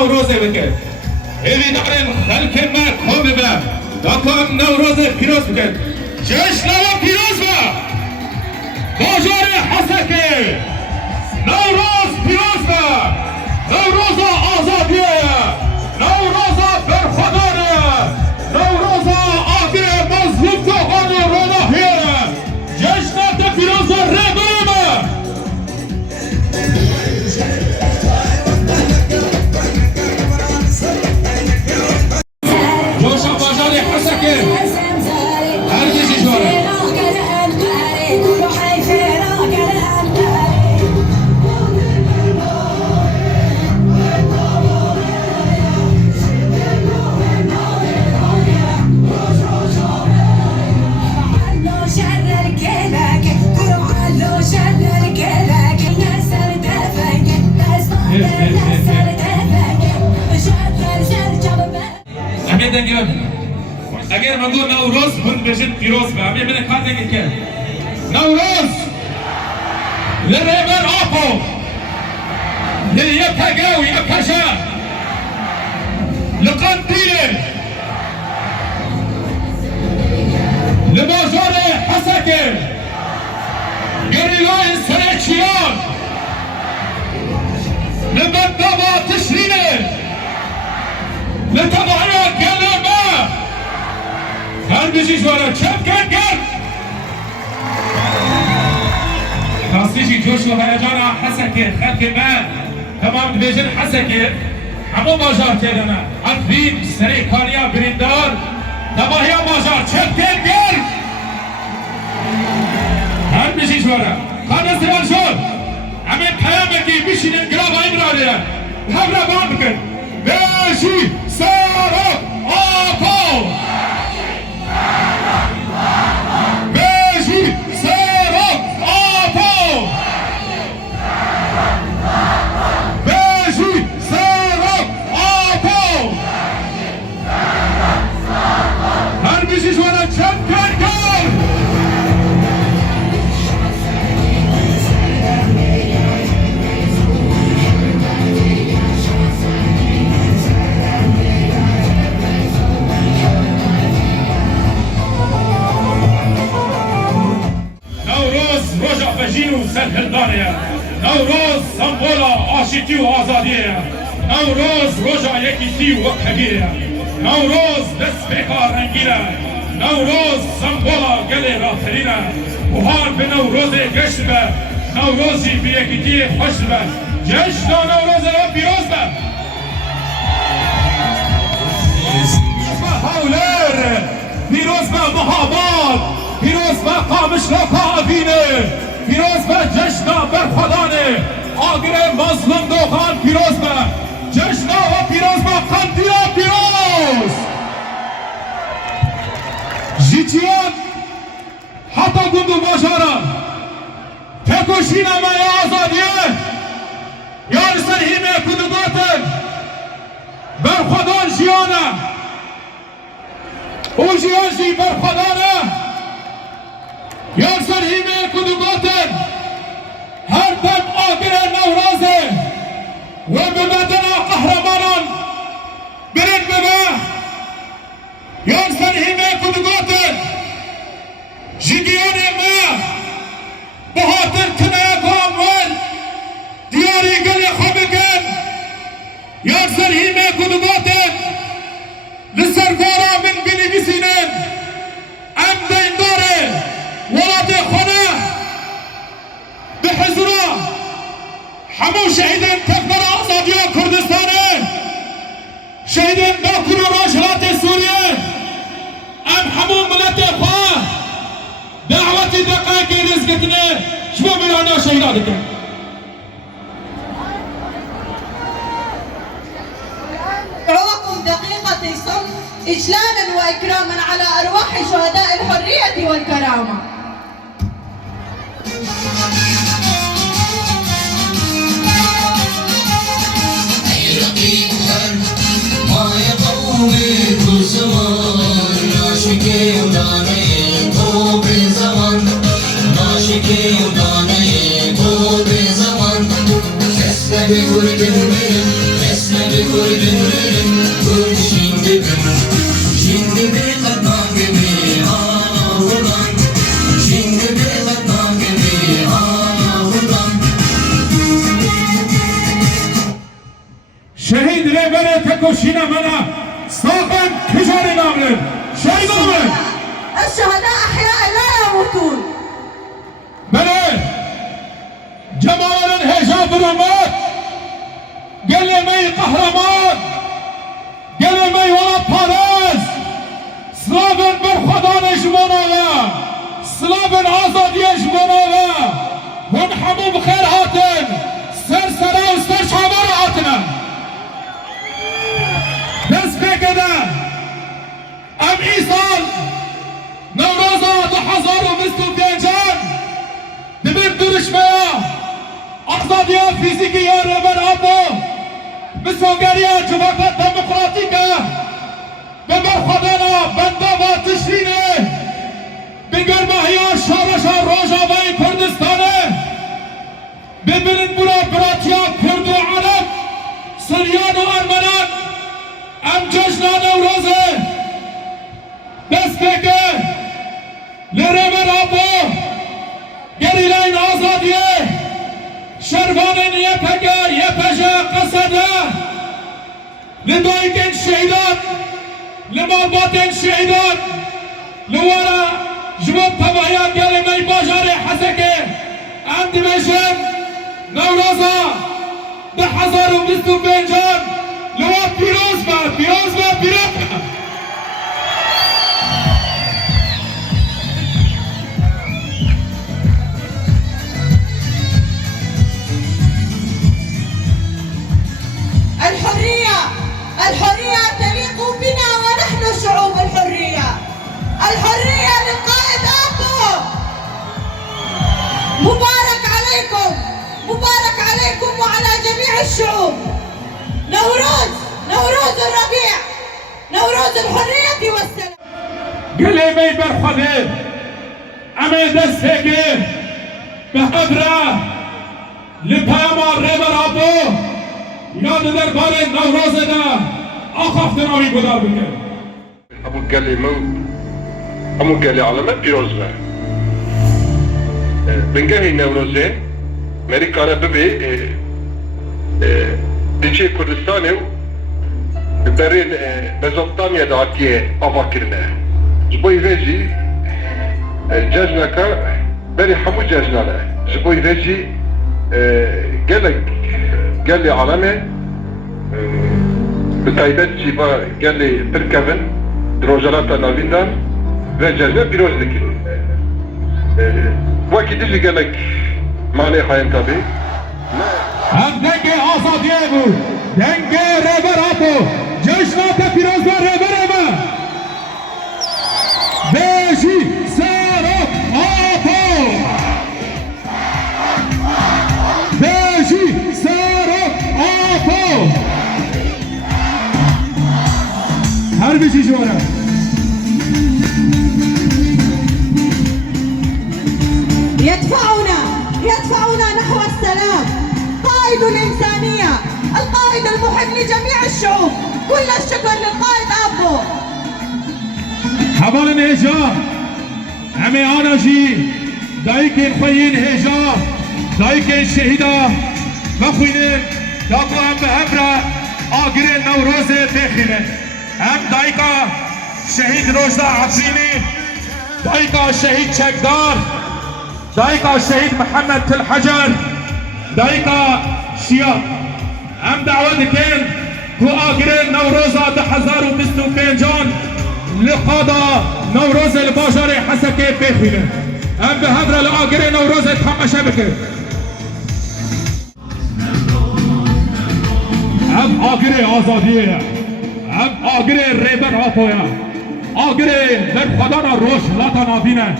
نوروز بکن ایوی دارن خلق ما خوب با دکان نوروز پیروز بکن جشن و پیروز با بازار حسکه نوروز پیروز با نوروز آزادیه نوروز برخداره نوروز آگر مظلوم دوغان روناهیه جشن پیروز ربرمه جوشا بازار حسکه هر کسی شوره اگر من گو نوروز هند بشید پیروز به امی من کار نگید که نوروز لرمر آپو یک پگه و یک کشه لقندیل لبازار حسکه گریلای سرچیان لبندابا تشرینه لطبعیا گلمه هر بیشیش وارد چپ کرد راستیشی جوش و هیجان حسکه خلق من تمام دیویژن حسکه همون بازار کردنه عفرین سری کاریا بریندار تباهی بازار چپ کرد هر بیشیش وارد خانه سوال شد همین پیامه که بیشینن گراب این را دیره هم را بان بکن بیشی سارا آپو بیشی سارا آپو بیشی سارا آپو هر بیشیش وارد چند کن جینو سرهلدانه نوروز سمبولا آشتی و آزادیه نوروز روزا یکیتی و کبیره نوروز دست بکار رنگیره نوروز سمبولا گل راترینه بهار به نوروز گشت به نوروزی به یکیتی خوش به جشن نوروز را پیروز به هولر پیروز به مهاباد پیروز به قامشلوکا آبینه پیروز به جشن برخدانه آگر مظلوم دوغان پیروز به جشن و پیروز به قندیلا پیروز جیچیان حتی گندو باشارا تکوشین امای آزادیه یار سرهیمه کدوگاتن برخدان جیانه او جیان جی برخدانه یار سرهیمه کدوگاتن هر دم آگر نورازه و بمدنا قهرمانان برن ببه یار سرهیمه کدوگاتن جگیان ما بهاتر کنه کامل دیاری گل خوبگن یار سرهیمه کدوگاتن لسرگارا من بنویسینن ام دینداره ولاد خونه به حضورا همون شهیدن تکبر آزادی کردستانه شهیدن باکر و راجلات سوریه ام همون ملت خواه دعوتی دقیقی رزقتنه شما میرانا شهیدات کن دعوكم دقيقة صمت إجلالا وإكراما على أرواح شهداء الحرية والكرامة. شهید رهبر تکوشینا منا صاحب کجار نامل شهید نامل الشهداء أحياء لا يموتون. بله جمال هجاب الأمات قلمي قهرمان قلمي ولا بارز سلافن برخدان اجمانالا سلافن آزادی اجمانالا هن همو بخير هاتن سر سرا و سر شعبار هاتنا بس بكده ام ایسال نوروزا 2025 دبیر duruşmaya azadiya fizikiya rehber abo misongeriya cumhuriyet demokratika ve berxadana benda ve tişrine بگرماهیا شارشا روجاوی کردستانه ببینید برا براتیا کرد و عرب سریان و ارمنان ام جشن نوروزه دست بکه لرمر ابو گریلین آزادیه شروانین یپجه قصده لدایکن شهیدان لمرباطن شهیدان لورا جواب تبعیان گلی می باجار حسکه اند میشن نوروزا 2025 لوا پیروز با الحرية تليق بنا ونحن شعوب الحرية. الحرية للقائد أبو. مبارك عليكم وعلى جميع الشعوب. نوروز الربيع، نوروز الحرية والسلام. قلبي برخده امي دستك بحضره لپیما رهبر ابو یاد دربار نوروز دا آخافت نامی گدار بکن همو گلی عالمه پیروز به بنگهی نوروزه مری کاره ببی دیچه کردستانه برین مزوپتامیا دعاتیه آفا کرنه جبوی ویجی ججنکا بری همو ججنانه جبوی ویجی قال لي عالمي بتايبت جيبا قال لي بركفن دروجراتا نافيندا رجعنا بيروز لكن وقت اللي قال لك معني خاين تابي هم دنگه آزادیه بود دنگه رهبر ابو جشنات پیروز و رهبر ما بیشی سرک ابو بیشی سرک ابو هر بیشی جوره يدفعنا نحو السلام. قائد الإنسانية، القائد المحب لجميع الشعوب. كل الشكر للقائد أبو. حبال هجا همه آنجی دایکن خوین هجا دایکن شهیدا بخوینه داکو هم به همرا آگر نوروز بخینه هم دایکا شهید روزا عفرینی دایکا شهید چکدار دایکا شهید محمد تل حجر دایکا شیعه هم دعوت کن کو آگر نوروزا 2025 لقادا نوروز الباشر حسكي بخيله هم بهدر الآجر نوروز تحمشة بكر هم آجر آزادية هم آجر ريبر آفويا آجر در خدانا روش لاتا نابينه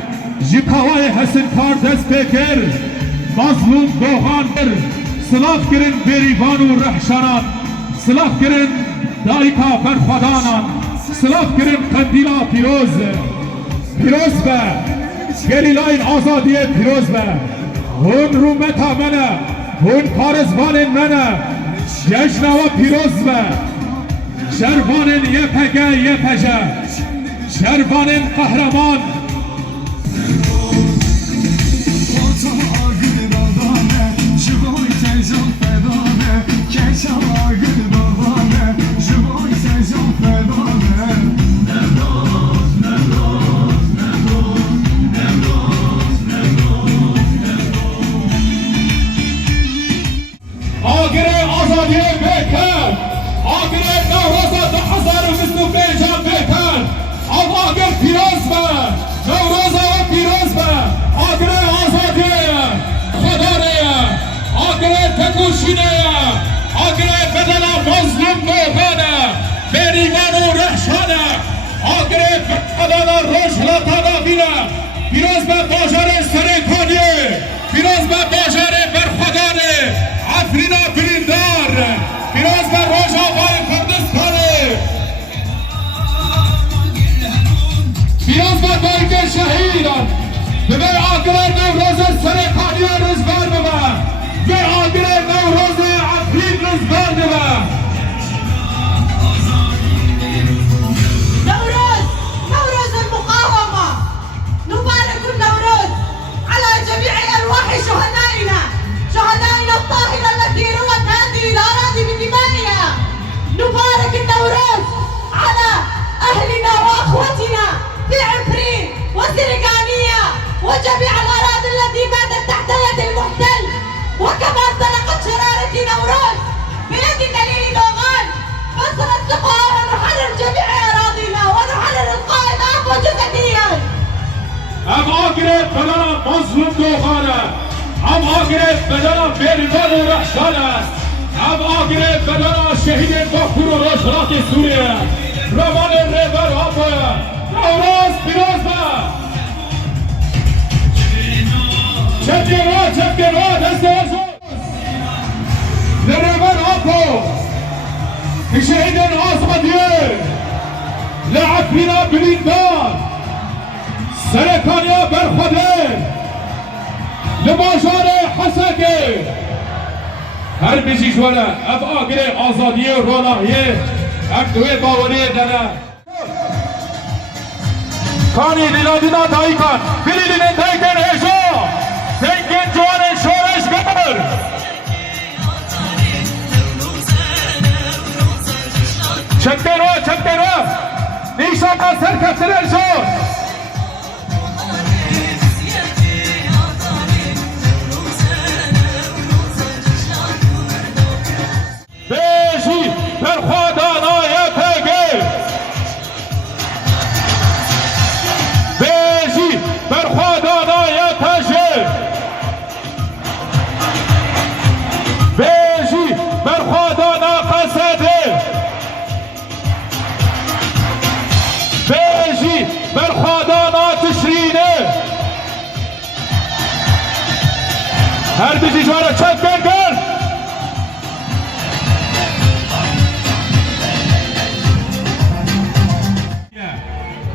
جبهوای حسن کار دست بکر مظلوم دوغان بر سلاف کرن بریبان و رحشانان سلاف کرن دایکا برخدانان سلاف کرن قندیلا پیروز به گریلاین آزادی پیروز به هون رومتا منه هون کارزبان منه جشن و پیروز به شروان یپگه یپجه شروان قهرمان آگره بدن مظلوم نوخانه بریمان و رحشانه آگره بدن روشلتا نابینه پیروز به باجار سرکانیه پیروز به باجار برخدانه عفرینا بریندار پیروز به روژاوای کردستانه پیروز به دایک شهیدان به آگره نوروز سرکانیه رزگار ببن به آگره نوروز عفرین رزگار ببن نوروز المقاومة نبارك النوروز على جميع أرواح شهدائنا الطاهرة التي روت هذه الأراضي بدمائها نبارك النوروز على أهلنا وأخوتنا في عفرين وسرقانية وجميع الأراضي التي باتت تحت يد المحتل وكما انطلقت شرارة نوروز بيد دليل دوغان فصلت لقاء ونحرر جميع أراضينا ونحرر القائد عفوا جسديا ام آگره بدن مظلوم دوغانه ام آگره بدن بریمان و رحشانه ام آگره بدن شهید باکور و روشلات سوریه روان ریبر آبوه نوروز پیروز با چپگرها دست ازوز لریبر آبو شهید آزمدیه لعفرینا بریندار سرکانیا برخوده لباجار حسکه هر بیشی جوانه اب آگره آزادی و روناهیه اب دوی باوری دنه کانی لیلادینا دایی کن بلیلین دایی کن ایشو زنگین جوان شورش گر چکتر نیشان تا سرکتر ایشو بیشی برخوادانای پگه بیشی برخوادانای پشه بیشی برخوادانا قصده بیشی برخوادانا تشرینه هر بیشی جوانه چک بگن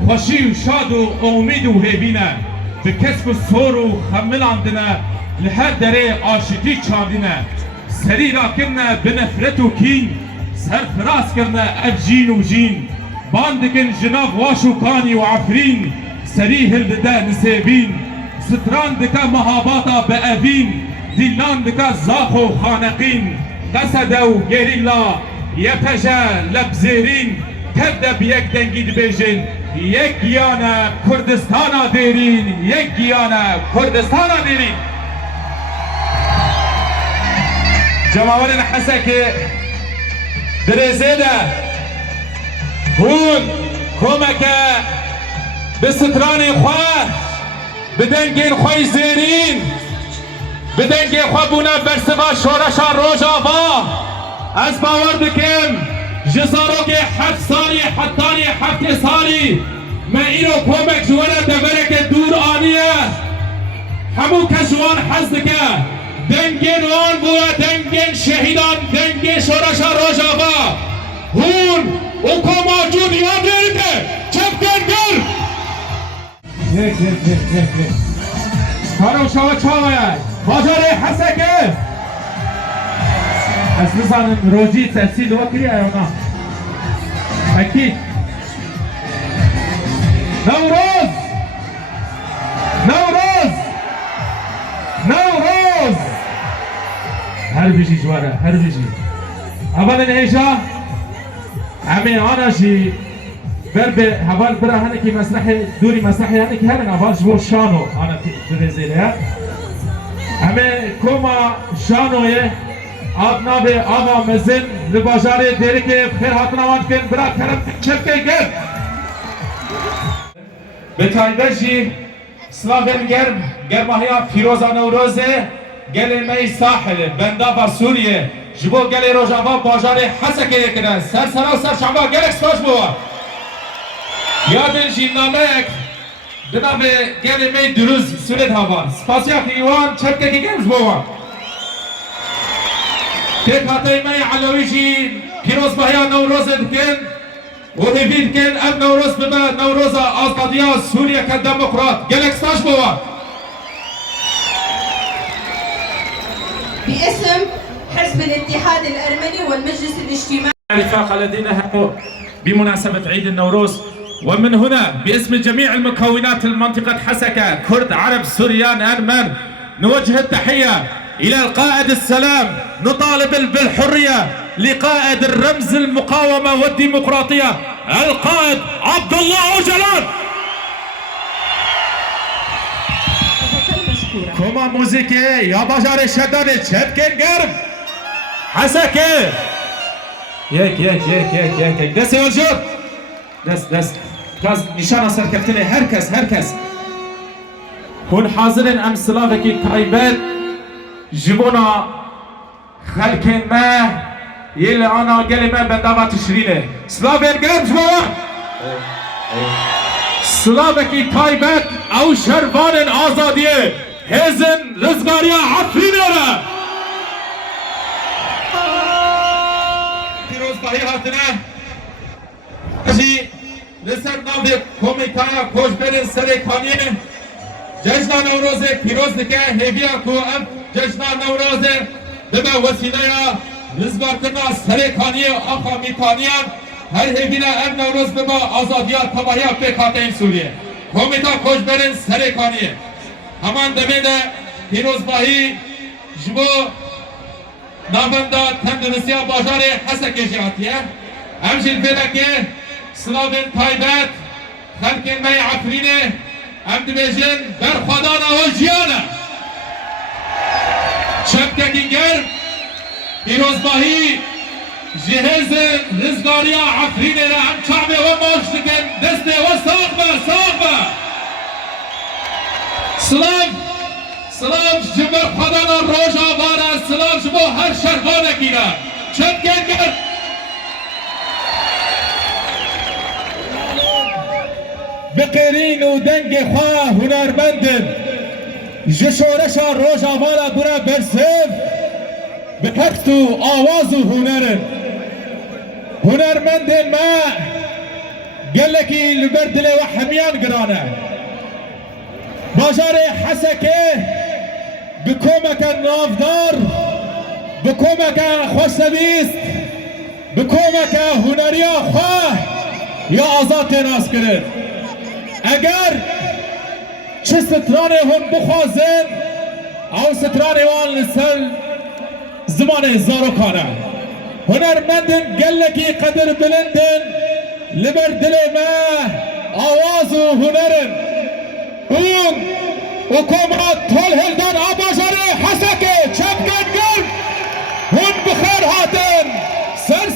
خوشی و شاد و امید و هیبینه به کسب و سور و خملاندنه لهر دره آشتی چاندینه سری را کنه به نفرت و کین سرفراز کنه افجین و جین باندکن جناب واشوکانی و عفرین سری هلده نسیبین ستران دکه مهاباتا به اوین دیلان دکه زاخ و خانقین قصده و گریلا یپجه لبزیرین تبدأ بيك دنگيد بيجن يك يانا كردستانا ديرين يك يانا كردستانا ديرين جماعة حسك درزيدا هون كومك بستراني خواه بدنگين خواه زيرين بدنگين خواه بونا برسوا شورشا روجاوا از باور بكم جزارو که 7 سالی حتانی 7 سالی من اینو کمک جوانه دبره که دور آنیه همو کشوان حزد که دنگین وان بوه دنگین شهیدان دنگین شورشا روژاوا هون او که موجود یاد دیرده چپ دنگر کارو شوا چاوه باجاره حسکه أساساً روجي تأسيل وكري أيونا أكيد نوروز نوروز نوروز هربجي جوارا هربجي أولا إيجا عمي أنا شي بربه هوال برا هنكي مسرحي دوري مسرحي هنكي هرن أول جبو شانو أنا تريزيلها عمي كوما شانويه آدنابه آقا مزن لباجاره دیری که بخیر حتنوان کن برا کرم چپکه گرد به تایبه جی سلاوین گرماهیا پیروزا نوروزه گل می ساحل بندابا سوریه جبو گل روجاوا باجاره حسکه یکنه سر سرا و سر شعبا گلک ساش بوا یادن جی نامک دنابه گل می دروز سولید هوا سپاسیا خیوان چپکه که گرمز بوا تك هاتي ماي علويجي بيروز بهيا نوروز دكن وهيفيد كن اب نوروز بما نوروز ازاديا سوريا كديمقراط جالك ستاش بوا باسم حزب الاتحاد الارمني والمجلس الاجتماعي الرفاق الذين هموا بمناسبة عيد النوروز ومن هنا باسم جميع المكونات المنطقة حسكة كرد عرب سوريان ارمن نوجه التحية إلى القائد السلام نطالب بالحرية لقائد الرمز المقاومة والديمقراطية القائد عبد الله أوجلان كما موسيقى يا بجار شداد شبكين قرب حسكة يك دس يا وجود دس كاز نشان أسر كفتني هركس هون حاضرين أم سلافكي تايبات جبونا خلقين ما يلي أنا قلي ما بندابا تشرينه سلافين قرب جبوا سلافكي تايبات أو شربان آزادية هزن رزقاريا عفرينه پیروز باهی هاتنه جی لسر ناوی کومیتایا کوش برین سرکانیه جشن نوروز پیروز دکه هیویا کو ام جشن نوروز بما وسیله رزگار کنا سرکانیه آقا میتانیان هر هیوینا ام نوروز بما آزادیا تباهیا پیکاته سوریه کومیتا کوش برین سرکانیه همان دمیده پیروز باهی جبو نامندا تندرسیا باجار حسکه جهاتیه همچنین پیدا که سلاوین تایبت خلقین می عفرینه هم دبیجن در خدانا و جیانه شبکه گر پیروزباهی جهاز رزگاریا عفرینه را هم چعبه و ماش دکن دسته و ساقبه سلام جبر خدانا روژا باره سلام جبو هر شرخانه کیره شبکه گر بقیرین و دنگ خواه هنرمندن جشورشا روژا والا برا برسف به حکت و آواز و هنرن هنرمندن ما گلکی لبردل و حمیان گرانه باجار حسکه بکومک نافدار بکومک خوشنویست بکومک هنریا خواه یا آزاد تناس کرد اگر چه سترانه هم بخوازن او سترانه وان لسل زمان زاروکانه هنرمندن گلکی قدر بلندن لبر دل ما آواز و هنرن اون حکومت طول هلدن آباجاره حسکه چپکن گرد هون بخیر هاتن سر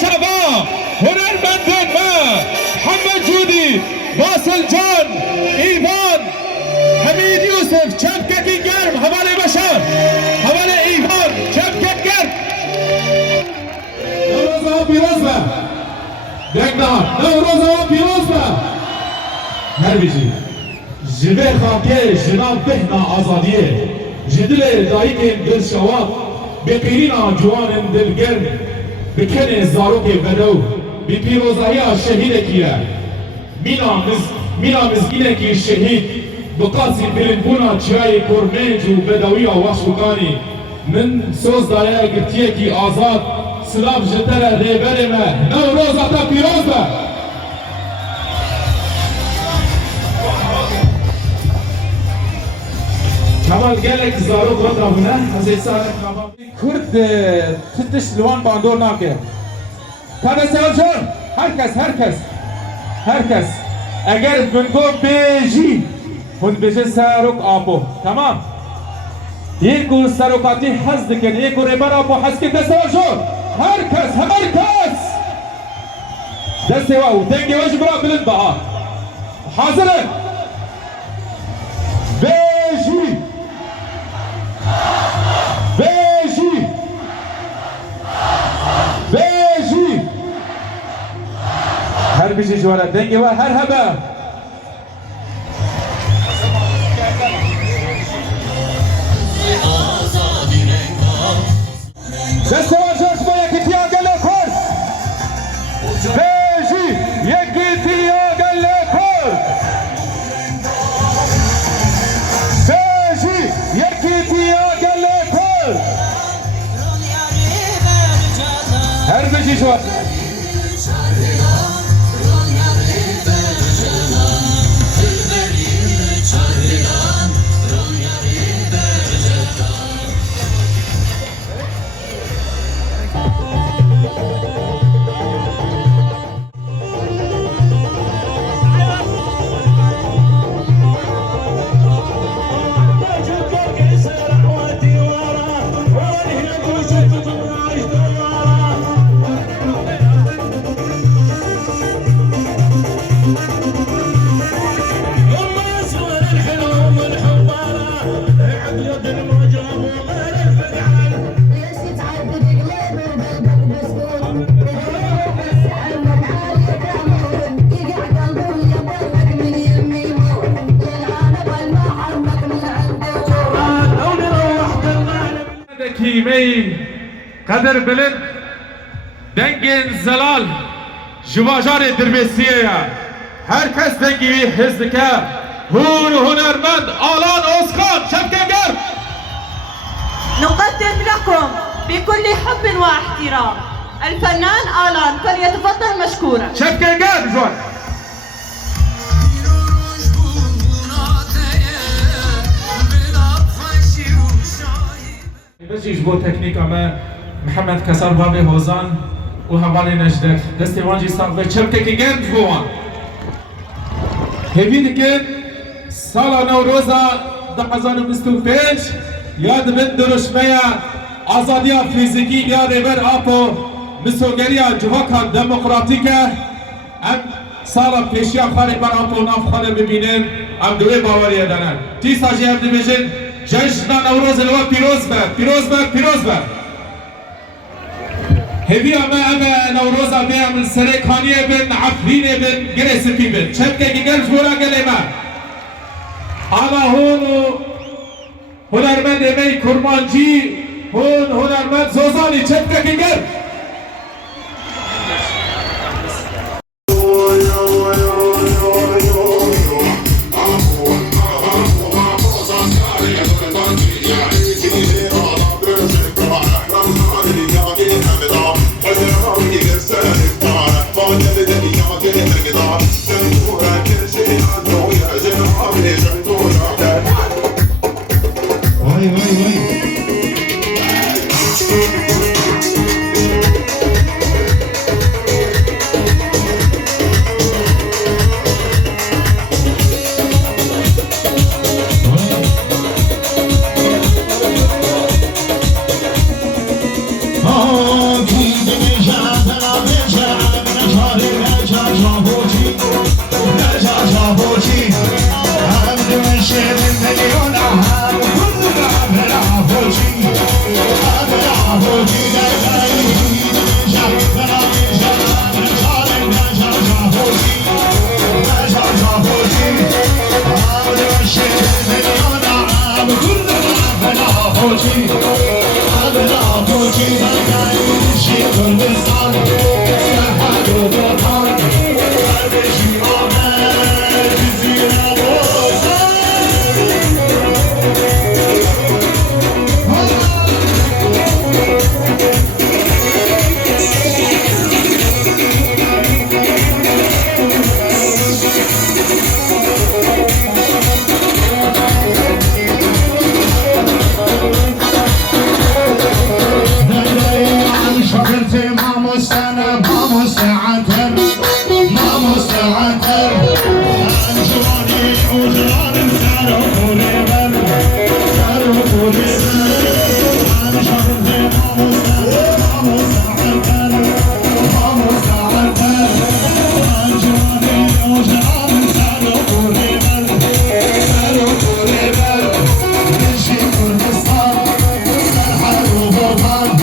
شوا هنرمندن ما محمد جودی باسل جان ایوان حمید یوسف چپککی گرم حواله بشار حواله ایوان چپکک گرم نوروز و پیروز با بگدار نوروز و پیروز با هر بیجی جبه خاکه جناب بهنا آزادیه جدل دایکن دل شواب بقیرینا جوان دلگرم بکنه زاروک بدو بی پیروزایی شهید کیه مینا مزگینه کی شهید بقاسی بلندبونا چرای کرمنج و بدوی و واشوکانی من سوز داره گرتیه کی آزاد سلاف جتره ریبره ما نوروز اتا پیروز با کمال گلک زارو خود رابونه از ایسان کرد تتش لوان باندور ناکه تانه سوال شون herkes eğer bungo beji hun beje saruk apo tamam एक सरोकाती हज दिखे एक रेबर आपो हज के दस जो herkes दस सेवा देंगे वज बरा बिलन बहा hazır beji her bir şey var denge var her haber Deste varacağız bu yakıtıya gele kor. Beji yakıtıya gele kor. Beji yakıtıya gele kor. Her bir şey var. Kime kader bilin dengin zelal jivajar dirmesiye ya herkes dengi hizke hunermend alan Oskan şefkenger نقدم لكم بكل حب واحترام الفنان آلان فليتفضل مشكورا şefkenger جوان بجيش بو تكنيك اما محمد كسر بابي هوزان وهوالي نجدر دستي وانجي صاحب شبكة كي جنج بوان هبين كن سالا نوروزا دقزانو مستوفيش ياد من درشمية آزادية فيزيكي ياد بر آپو مسوگريا جواكا ديمقراطيكه ام سالا پیشیا خاري بر آپو ناف خاري ببینن ام دوی باوري دانن تی ساجي هم دمیشن جشن نوروز الوا پیروز بر هبی اما نوروز بیام سرکانیه بن عفرینه بن گرسپی بن چپکه کی گل جورا گله ما اما هنرمند می کرمانجی هنرمند زوزانی چپکه کی گل مستند ما مستعتر ما مستعتر انجواني وجران ساروا لبر ساروا لبر انجواني ما مستعتر ما مستعتر انجواني وجران ساروا لبر ساروا لبر نجي كردستان سرحد وبرهان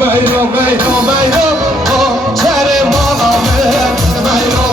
Meyro, meyro, meyro, oh, çare mala me, meyro.